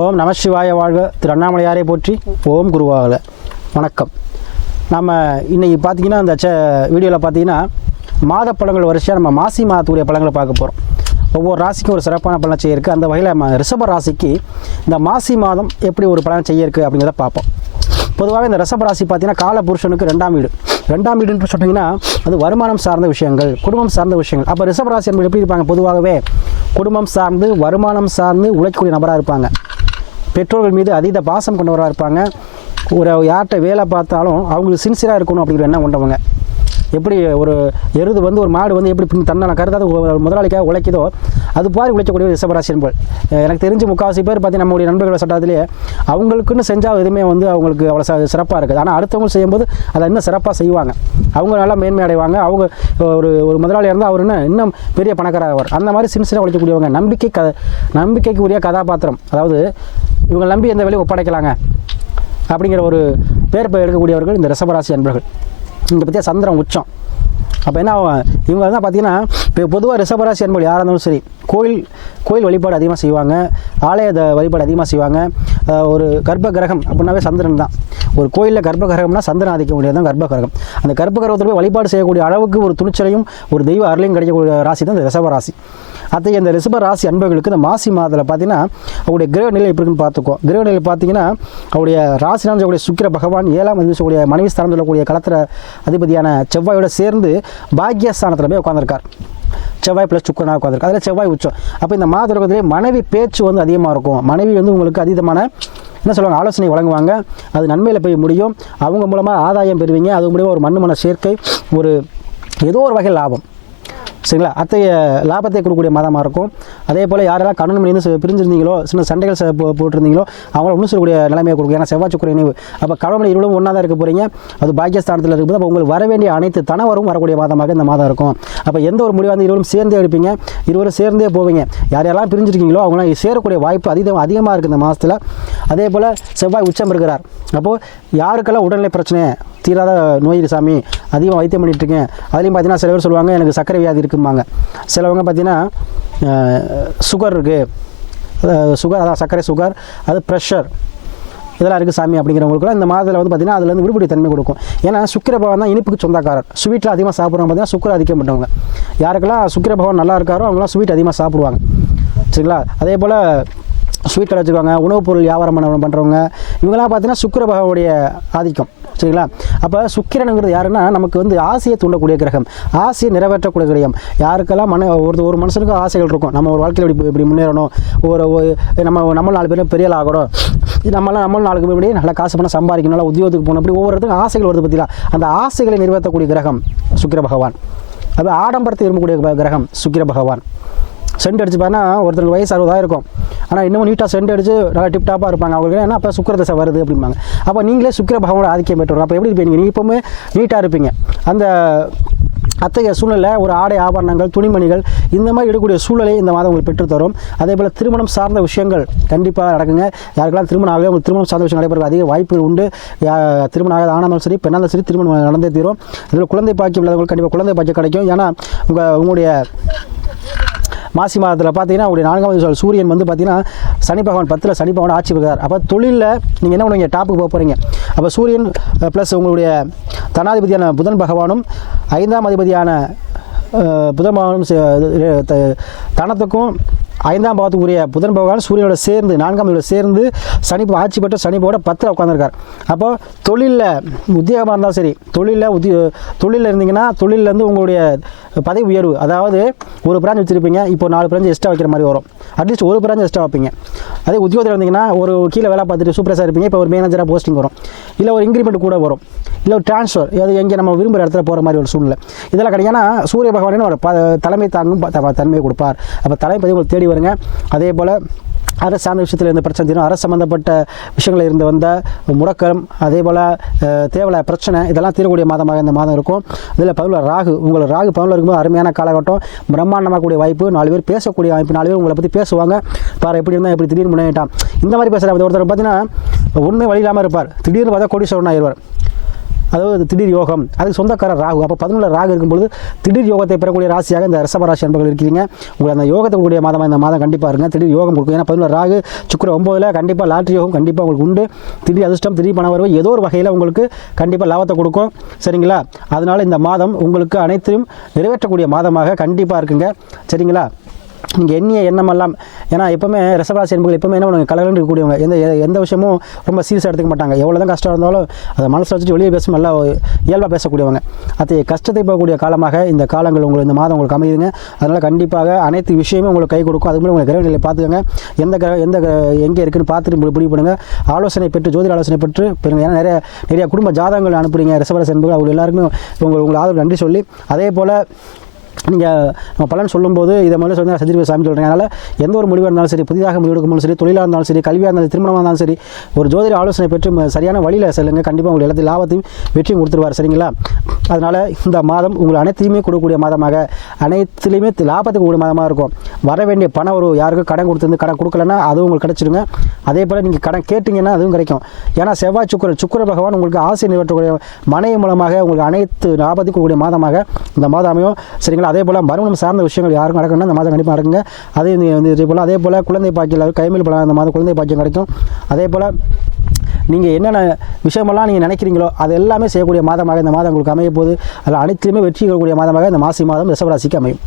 ஓம் நம சிவாய வாழ்க. திரு அண்ணாமலையாரை போற்றி. ஓம் குருவாகல. வணக்கம். நம்ம இன்றைக்கி பார்த்திங்கன்னா இந்த வீடியோவில் பார்த்திங்கன்னா மாத பழங்கள் வரிசையாக நம்ம மாசி மாதத்துடைய பழங்களை பார்க்க போகிறோம். ஒவ்வொரு ராசிக்கும் ஒரு சிறப்பான பலன் செய்ய இருக்குது. அந்த வகையில் ரிஷப ராசிக்கு இந்த மாசி மாதம் எப்படி ஒரு பலன் செய்ய இருக்குது அப்படிங்கிறத பார்ப்போம். பொதுவாகவே இந்த ரிஷப ராசி பார்த்திங்கன்னா கால புருஷனுக்கு ரெண்டாம் வீடுன்னு சொன்னீங்கன்னா அது வருமானம் சார்ந்த விஷயங்கள், குடும்பம் சார்ந்த விஷயங்கள். அப்போ ரிஷப ராசி என்பது எப்படி இருப்பாங்க? பொதுவாகவே குடும்பம் சார்ந்து வருமானம் சார்ந்து உழைக்கக்கூடிய நபராக இருப்பாங்க. பெற்றோர்கள் மீது அதீத பாசம் கொண்டவராக இருப்பாங்க. ஒரு யார்கிட்ட வேலை பார்த்தாலும் அவங்களுக்கு சின்சியராக இருக்கணும் அப்படிங்கிற எண்ணம் கொண்டவங்க. எப்படி ஒரு எருது ஒரு மாடு எப்படி தன்னை கருதாத முதலாளிக்காக உழைக்குதோ அது பாரி உழைக்கக்கூடிய ரிஷபராசி என்பது. எனக்கு தெரிஞ்சு முக்கால்வாசி பேர் பார்த்தீங்கன்னா நம்முடைய நண்பர்கள் சட்டத்திலேயே அவங்களுக்குன்னு செஞ்சால் எதுவுமே அவங்களுக்கு அவ்வளோ சிறப்பாக இருக்குது. ஆனால் அடுத்தவங்க செய்யும்போது அதை இன்னும் சிறப்பாக செய்வாங்க. அவங்க நல்லா மேன்மை அடைவாங்க. அவங்க ஒரு முதலாளியாக இருந்தால் அவர் இன்னும் பெரிய பணக்காரர். அந்த மாதிரி சின்சியராக உழைக்கக்கூடியவங்க, நம்பிக்கைக்கு உரிய கதாபாத்திரம். அதாவது இவங்க நம்பி எந்த வேலையை ஒப்படைக்கலாங்க அப்படிங்கிற ஒரு பேர் எடுக்கக்கூடியவர்கள் இந்த ரிஷபராசி அன்பர்கள். இங்கே பற்றியா சந்திரன் உச்சம். அப்போ என்ன இவங்க தான் பார்த்தீங்கன்னா இப்போ பொதுவாக ரிஷபராசி அன்பர்கள் யாராக இருந்தாலும் சரி கோயில் வழிபாடு அதிகமாக செய்வாங்க, ஆலய வழிபாடு அதிகமாக செய்வாங்க. ஒரு கர்ப்ப கிரகம் அப்படின்னாவே சந்திரன் தான். ஒரு கோயிலில் கர்ப்ப கிரகம்னா சந்திரன் ஆதிக்கக்கூடியது தான் கர்ப்ப கிரகம். அந்த கர்ப்ப கிரகத்தில் போய் வழிபாடு செய்யக்கூடிய அளவுக்கு ஒரு துணிச்சலையும் ஒரு தெய்வ அருளையும் கிடைக்கக்கூடிய ராசி தான் இந்த ரிஷபராசி. அத்தகைய இந்த ரிஷப ராசி அன்பர்களுக்கு இந்த மாசி மாதத்தில் பார்த்தீங்கன்னா அவருடைய கிரக நிலை எப்படி இருக்குன்னு பார்த்துக்கோ. கிரக நிலை பார்த்தீங்கன்னா அவருடைய ராசினாலும் சொல்லக்கூடிய சுக்கிர பகவான் 7ஆம் அதிபதி சொல்லக்கூடிய மனைவி ஸ்தானம் சொல்லக்கூடிய களத்திர அதிபதியான செவ்வாயோட சேர்ந்து பாக்கியஸ்தானத்தில் போய் உட்காந்துருக்கார். செவ்வாய் ப்ளஸ் சுக்கிரனாக உட்காந்துருக்கு. அதில் செவ்வாய் உச்சம். அப்போ இந்த மாத தொடக்கத்திலே மனைவி பேச்சு அதிகமாக இருக்கும். மனைவி உங்களுக்கு அதீதமான என்ன சொல்லுவாங்க, ஆலோசனை வழங்குவாங்க. அது நன்மையில் போய் முடியும். அவங்க மூலமாக ஆதாயம் பெறுவீங்க. அது மூலியமாக ஒரு மண்ணு சேர்க்கை, ஒரு ஏதோ ஒரு வகை லாபம், சரிங்களா? அத்தகைய லாபத்தை கொடுக்கக்கூடிய மாதமாக இருக்கும். அதே போல் யாரெல்லாம் கணவன் மனைவி பிரிஞ்சிருந்தீங்களோ, சின்ன சண்டைகள் போட்டிருந்தீங்களோ அவங்கள ஒன்றும் சொல்லக்கூடிய நிலைமையை கொடுக்கும். ஏன்னா செவ்வாய் சுக்கிர இணைவு. அப்போ கணவன் இருவரும் ஒன்றா தான் இருக்க போகிறீங்க. அது பாக்கியஸ்தானத்தில் இருக்கும்போது அப்போ உங்களுக்கு வர வேண்டிய அனைத்து தனவரும் வரக்கூடிய மாதமாக இந்த மாதம் இருக்கும். அப்போ எந்த ஒரு முடிவாக இருவரும் சேர்ந்தே எடுப்பீங்க, இருவரும் சேர்ந்தே போவீங்க. யாரெல்லாம் பிரிஞ்சிருக்கீங்களோ அவங்களாம் சேரக்கூடிய வாய்ப்பு அதிகமாக இருக்குது இந்த மாதத்தில். அதே போல் செவ்வாய் உச்சம் இருக்கிறார். அப்போது யாருக்கெல்லாம் உடல்நிலை பிரச்சனை, தீராத நோய் சாமி, அதிகமாக வைத்தியம் பண்ணிகிட்ருக்கேன். அதுலேயும் பார்த்தீங்கன்னா சில பேர் சொல்லுவாங்க எனக்கு சர்க்கரை வியாதி இருக்கும்பாங்க. சிலவங்க பார்த்தீங்கன்னா சுகர் இருக்குது, அதான் சர்க்கரை சுகர், அது ப்ரெஷர் இதெல்லாம் இருக்குது சாமி அப்படிங்கிறவங்களுக்குலாம் இந்த மாதத்தில் பார்த்தீங்கன்னா அதில் விடுபடி தன்மை கொடுக்கும். ஏன்னா சுக்கிர பகவான் தான் இனிப்புக்கு சொந்தக்காரர். ஸ்வீட்டில் அதிகமாக சாப்பிட்றவங்க பார்த்தீங்கன்னா சுக்கரை அதிகம் பண்ணுறவங்க. யாருக்கெல்லாம் சுக்கிர பகவான் நல்லா இருக்காரோ அவங்களாம் ஸ்வீட் அதிகமாக சாப்பிடுவாங்க, சரிங்களா? அதே போல் ஸ்வீட் கடை வச்சுருவாங்க, உணவுப் பொருள் வியாபாரம் பண்ணுறவங்க, இவங்கெல்லாம் பார்த்தீங்கன்னா சுக்கிர பகவானுடைய ஆதிக்கம், சரிங்களா? அப்போ சுக்கிரனுங்கிறது யாருன்னா நமக்கு ஆசையை தூண்டக்கூடிய கிரகம், ஆசையை நிறைவேற்றக்கூடிய கிரகம். யாருக்கெல்லாம் ஒரு மனுஷனுக்கு ஆசைகள் இருக்கும். நம்ம ஒரு வாழ்க்கையில் இப்படி முன்னேறணும், நம்ம 4 பேரும் பெரிய ஆகணும், நம்மளும் 4 பேர் இப்படி நல்லா காசு பண்ண சம்பாதிக்கணும், நல்லா உத்தியோகத்துக்கு போகணும், அப்படி ஒவ்வொருத்துக்கும் ஆசைகள் வருது பற்றிலாம். அந்த ஆசைகளை நிறைவேற்றக்கூடிய கிரகம் சுக்கிர பகவான். அப்போ ஆடம்பரத்தை விரும்பக்கூடிய கிரகம் சுக்கிர பகவான். சென்ட் அடிச்சு பார்த்தா ஒருத்தருக்கு வயசு 60 இருக்கும், ஆனால் இன்னமும் நீட்டாக சென்ட் அடிச்சு நல்லா டிப்டாப்பாக இருப்பாங்க. அவங்களுக்கு ஏன்னா அப்போ சுக்கிர தசை வருது அப்படிம்பாங்க. அப்போ நீங்களே சுக்கிர பகவானோட ஆதிக்கம் பெற்றோம். அப்போ எப்படி இருப்பீங்க? நீங்கள் எப்போவுமே நீட்டாக இருப்பீங்க. அந்த அத்தகைய சூழ்நிலை ஒரு ஆடை ஆபரணங்கள், துணிமணிகள் இந்த மாதிரி எடுக்கக்கூடிய சூழலை இந்த மாதம் உங்களுக்கு பெற்றுத்தரும். அதே போல் திருமணம் சார்ந்த விஷயங்கள் கண்டிப்பாக நடக்குங்க. யாருக்கெல்லாம் திருமணம் ஆகவே உங்களுக்கு திருமணம் சார்ந்த விஷயம் நடைபெற அதிக வாய்ப்புகள் உண்டு. திருமணம் ஆகாத ஆனாலும் சரி பெண்ணாலும் சரி திருமணம் நடந்தே தீரும். அதில் குழந்தை பாக்கியம் உள்ளவங்களுக்கு கண்டிப்பாக குழந்தை பாக்கியம் கிடைக்கும். ஏன்னா உங்களுடைய மாசி மாதத்தில் பார்த்தீங்கன்னா அவருடைய 4ஆம் அதிபதி சூரியன் பார்த்தீங்கன்னா சனி பகவான் 10ல் சனி பகவான் ஆட்சி பெறுகிறார். அப்போ தொழிலில் நீங்கள் என்ன பண்ணுவீங்க? டாப்புக்கு போக போகிறீங்க. அப்போ சூரியன் ப்ளஸ் உங்களுடைய தனாதிபதியான புதன் பகவானும் 5ஆம் அதிபதியான புதன் பகவானும் தனத்துக்கும் 5ஆம் பாவத்துக்குரிய புதன் பகவான் சூரியனோட சேர்ந்து 4ஆம் அதிபதியோட சேர்ந்து சனி ஆட்சி பெற்ற சனி பகவான் 10ல் உட்காந்துருக்கார். அப்போ தொழிலில் உத்தியோகமாக இருந்தாலும் சரி, தொழிலில் இருந்தீங்கன்னா தொழிலேருந்து உங்களுடைய பதவி உயர்வு, அதாவது ஒரு பிரான்ச் வச்சுருப்பீங்க, இப்போ 4 பிரான்ச் எக்ஸ்ட்ரா வைக்கிற மாதிரி வரும். அட்லீஸ்ட் ஒரு பிரான்ச் எக்ஸ்ட்ரா வைப்பீங்க. அதே உத்தியோகத்தில் இருந்தீங்கன்னா ஒரு கீழே வேலை பார்த்துட்டு சூப்பராக இருப்பீங்க, இப்போ ஒரு மேனேஜராக போஸ்டிங் வரும், இல்லை ஒரு இன்க்ரிமெண்ட் கூட வரும், இல்லை ஒரு ட்ரான்ஸ்ஃபர், அது எங்கே நம்ம விரும்புகிற இடத்துல போகிற மாதிரி ஒரு சூழ்நிலை இதெல்லாம் கிடைக்கும். ஏன்னா சூரிய பகவானே ஒரு தலைமை தாங்கும் தன்மையை கொடுப்பார். அப்போ தலைமை உங்களுக்கு தேடி வருங்க. அதே போல் அரசு சார்ந்த விஷயத்தில் இருந்த பிரச்சனை தீரும். அரசு சம்மந்தப்பட்ட விஷயங்களில் இருந்து வந்த முடக்கம், அதே போல் தேவையில்ல பிரச்சனை இதெல்லாம் தீரக்கூடிய மாதமாக இந்த மாதம் இருக்கும். இதில் 11 ராகு, உங்களுக்கு ராகு 11 இருக்கும்போது அருமையான காலகட்டம், பிரம்மாண்டமாக கூடிய வாய்ப்பு, 4 பேர் பேசக்கூடிய வாய்ப்பு, 4 பேர் உங்களை பற்றி பேசுவாங்க. பாரு எப்படி இருந்தால் எப்படி திடீர்னு முன்னேட்டான் இந்த மாதிரி பேசுகிறார். ஒருத்தர் பார்த்தீங்கன்னா உண்மை வழி இல்லாமல் இருப்பார், திடீர்னு பார்த்தா கோடீஸ்வரன் ஆயிடுவார். அதாவது திடீர் யோகம், அதுக்கு சொந்தக்காரர் ராகு. அப்போ 11 ராகு இருக்கும்பொழுது திடீர் யோகத்தை பெறக்கூடிய ராசியாக இந்த ரிஷபராசி என்பர்கள் இருக்கிறீங்க. உங்களுக்கு அந்த யோகத்தை கூடிய மாதமாக இந்த மாதம் கண்டிப்பாக இருங்க. திடீர் யோகம் கொடுக்கும். ஏன்னா 11 ராகு சுக்கிரன் 9ல் கண்டிப்பாக லாட்ரி யோகம் கண்டிப்பாக உங்களுக்கு உண்டு. திடீர் அதிர்ஷ்டம், திடீர் பண வரவு ஏதோ ஒரு வகையில் உங்களுக்கு கண்டிப்பாக லாபத்தை கொடுக்கும். சரிங்களா? அதனால் இந்த மாதம் உங்களுக்கு அனைத்தையும் நிறைவேற்றக்கூடிய மாதமாக கண்டிப்பாக இருக்குங்க. சரிங்களா? நீங்கள் எண்ணிய எண்ணமெல்லாம், ஏன்னா எப்போவுமே ரிஷபராசி என்பர்கள் எப்போவுமே என்ன பண்ணுவாங்க, கலகலன்னு இருக்கக்கூடியவங்க. எந்த விஷயமும் ரொம்ப சீரியஸாக எடுத்துக்க மாட்டாங்க. எவ்வளோ தான் கஷ்டம் இருந்தாலும் அதை மனசில் வச்சுட்டு வெளியே பேசும் நல்லா இயல்பாக பேசக்கூடியவங்க. அத்தகைய கஷ்டத்தை போகக்கூடிய காலமாக இந்த காலங்கள் உங்களுக்கு இந்த மாதம் உங்களுக்கு அமையுதுங்க. அதனால் கண்டிப்பாக அனைத்து விஷயமும் உங்களுக்கு கை கொடுக்கும். அதுக்கு உங்களுக்கு கிரக நிலையை பார்த்துக்கோங்க. எந்த எங்கே இருக்குன்னு பார்த்துட்டு முடிவு பண்ணுங்கள். ஆலோசனை பெற்று, ஜோதிட ஆலோசனை பெற்று பெறுங்க. ஏன்னா நிறைய குடும்ப ஜாதகங்கள் அனுப்புறீங்க ரிஷபராசி என்பர்கள். அவங்க எல்லாருக்குமே உங்களுக்கு ஆதரவு நன்றி சொல்லி, அதே போல் நீங்கள் நம்ம பலன் சொல்லும்போது இதை மாதிரி சொல்லி செஞ்சிருக்க சாமி சொல்கிறேன். அதனால் எந்த ஒரு முடிவாக இருந்தாலும் சரி, புதிதாக முடிவெடுக்கும்போது சரி, தொழிலாக இருந்தாலும் சரி, கல்வியாக இருந்தாலும், திருமணமாக இருந்தாலும் சரி, ஒரு ஜோதிட ஆலோசனை பெற்று சரியான வழியில் செல்லுங்க. கண்டிப்பாக உங்களுக்கு எல்லாத்தையும் லாபத்தையும் வெற்றியும் கொடுத்துருவார். சரிங்களா? அதனால் இந்த மாதம் உங்களுக்கு அனைத்தையுமே கொடுக்கக்கூடிய மாதமாக, அனைத்துலேயுமே லாபத்துக்கு கூடிய மாதமாக இருக்கும். வர வேண்டிய பணம் ஒரு யாருக்கும் கடன் கொடுத்துருந்து கடன் கொடுக்கலன்னா அதுவும் உங்களுக்கு கிடச்சிடுங்க. அதே போல் நீங்கள் கடன் கேட்டிங்கன்னா அதுவும் கிடைக்கும். ஏன்னா செவ்வாய் சுக்கிர பகவான் உங்களுக்கு ஆசை நிறைவேற்றக்கூடிய மனைவி மூலமாக உங்களுக்கு அனைத்து லாபத்தையும் கொடுக்கக்கூடிய மாதமாக இந்த மாதம் அமையும். சரிங்களா? அதே போல் மறுமணம் சார்ந்த விஷயங்கள் யாருக்கும் நடக்கணும்னா இந்த மாதம் கண்டிப்பாக நடக்குங்க. அதே போல் குழந்தை பாக்கியம் கைமேல் பலம் அந்த மாதம் குழந்தை பாக்கியம் கிடைக்கும். அதே போல் நீங்கள் என்னென்ன விஷயமெல்லாம் நீங்கள் நினைக்கிறீங்களோ அது எல்லாமே செய்யக்கூடிய மாதமாக இந்த மாதம் உங்களுக்கு அமைய போகுது. அதில் அனைத்துலையுமே வெற்றி கொள்ளக்கூடிய மாதமாக இந்த மாசி மாதம் ரிஷபராசிக்கு அமையும்.